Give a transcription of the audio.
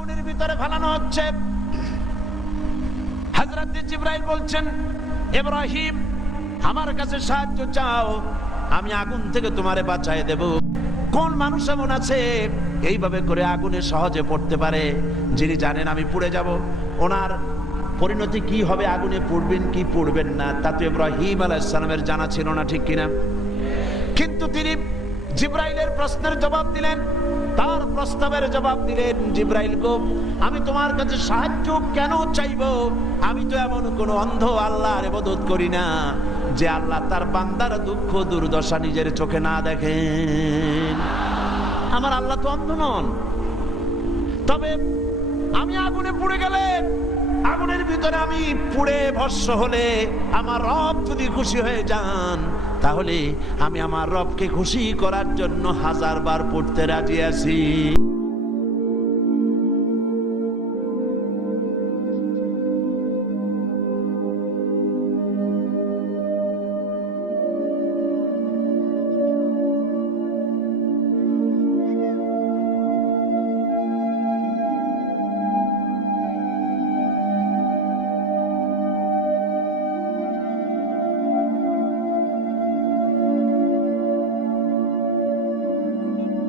আগুনের ভিতরে ফেলানো হচ্ছে। হযরত জিবরাইল বলছেন, ইব্রাহিম আমার কাছে সাহায্য চাও, আমি আগুন থেকে তোমারে বাঁচায় দেব। কোন মানুষ এমন আছে এইভাবে করে আগুনে সহজে পড়তে পারে, যিনি জানেন আমি পুড়ে যাব, ওনার পরিণতি কি হবে, আগুনে পড়বেন কি পড়বেন না, তা তো ইব্রাহিম আলাইহিস সালামের জানা ছিল না, ঠিক কিনা? কিন্তু তিনি জিবরাইলের প্রশ্নের জবাব দিলেন, তার প্রস্তাবের জবাব দিলেন। জিবরাইল গো, আমি তোমার কাছে সাহায্য কেন চাইবো? আমি তো এমন কোন অন্ধ আল্লাহর ইবাদত করি না যে আল্লাহ তার বান্দার দুঃখ দুর্দশা নিজের চোখে না দেখেন। আমার আল্লাহ তো অন্ধ নন। তবে আমি আগুনে পুড়ে গেলে, আগুনের ভিতরে আমি পুড়ে ভস্ম হলে আমার রব যদি খুশি হয়ে যান, তাহলে আমি আমার রবকে খুশি করার জন্য 1000 বার পড়তে রাজি আছি।